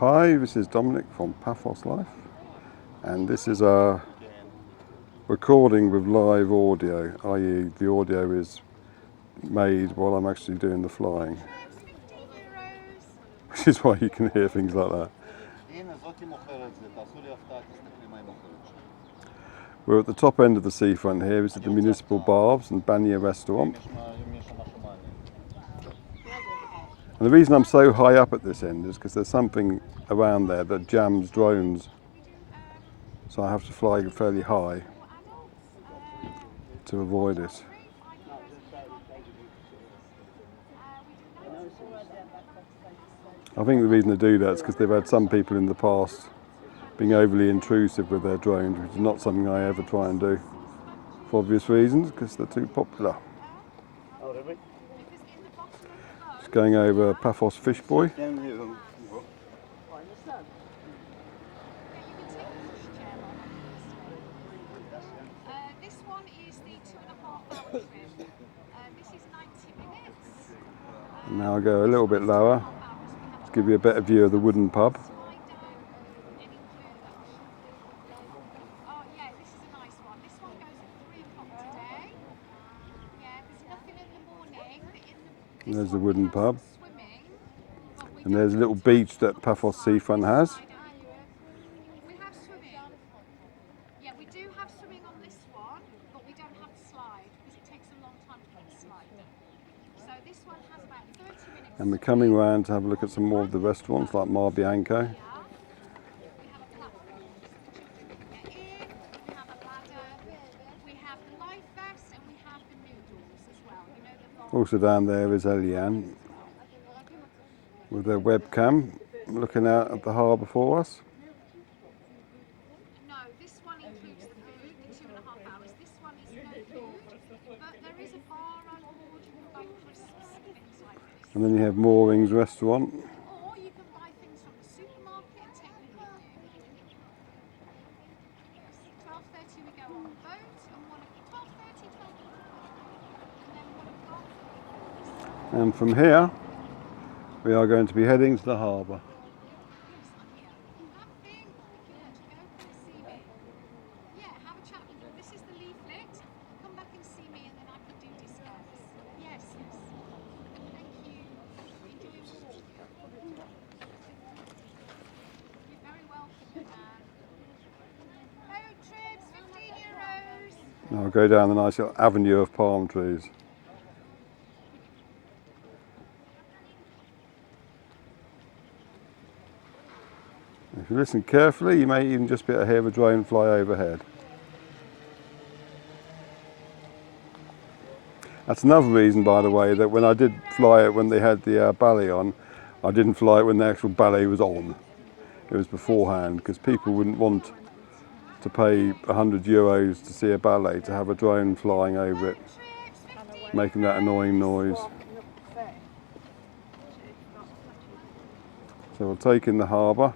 Hi, this is Dominic from Paphos Life, and this is a recording with live audio, i.e. the audio is made while I'm actually doing the flying, which is why you can hear things like that. We're at the top end of the seafront here. This is the Municipal Baths and Banya restaurant. And the reason I'm so high up at this end is because there's something around there that jams drones. So I have to fly fairly high to avoid it. I think the reason they do that is because they've had some people in the past being overly intrusive with their drones, which is not something I ever try and do, for obvious reasons, because they're too popular. Just going over Paphos Fish Boy. This one is the 2.5 hour trip. This is 90 minutes. And now I go a little bit lower to give you a better view of the wooden pub. Oh yeah, this is a nice one. This one goes at 3 o'clock today. Yeah, there's nothing in the morning. And there's the wooden pub. And there's a little beach that Paphos Seafront has. We have swimming. Yeah, we do have swimming on this one, but we don't have the slide because it takes a long time to put the slide in. So this one has about 30 minutes. And we're coming around to have a look at some more of the restaurants like Mar Bianco. We have a platform so the children can get in. We have a ladder. We have the life vest and we have the noodles as well. You know the Also down there is Eliane with their webcam looking out at the harbour for us. No, this one includes the food, the 2.5 hours. This one is no food, but there is a bar on board. You can buy crisps and things like this. And then you have Moorings restaurant. Or you can buy things from the supermarket and take them with you. 12:30 we go on the boat, and 12:30, 12:45, and then 1 o'clock. And from here we are going to be heading to the harbour. Yeah, have a chat with them. This is the leaflet. Come back and see me and then I can do discounts. Yes, yes. Thank you. Enjoy your walk. You're very welcome, man. Boat trips, €15. Now I'll go down the nice little avenue of palm trees. If you listen carefully, you may even just be able to hear a drone fly overhead. That's another reason, by the way, that when I did fly it when they had the ballet on, I didn't fly it when the actual ballet was on. It was beforehand, because people wouldn't want to pay €100 to see a ballet to have a drone flying over it, making that annoying noise. So we'll take in the harbour.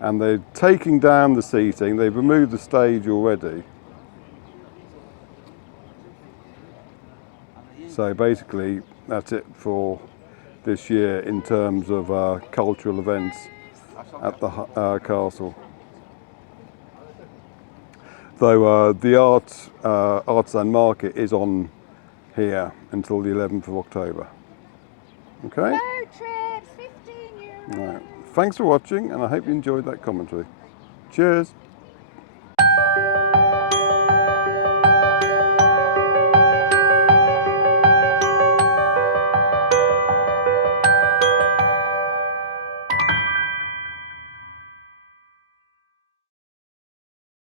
And they're taking down the seating. They've removed the stage already. So basically that's it for this year in terms of cultural events at the castle. Though the artisan market is on here until the 11th of October. Okay? Boat trips, €15. Right. Thanks for watching, and I hope you enjoyed that commentary. Cheers.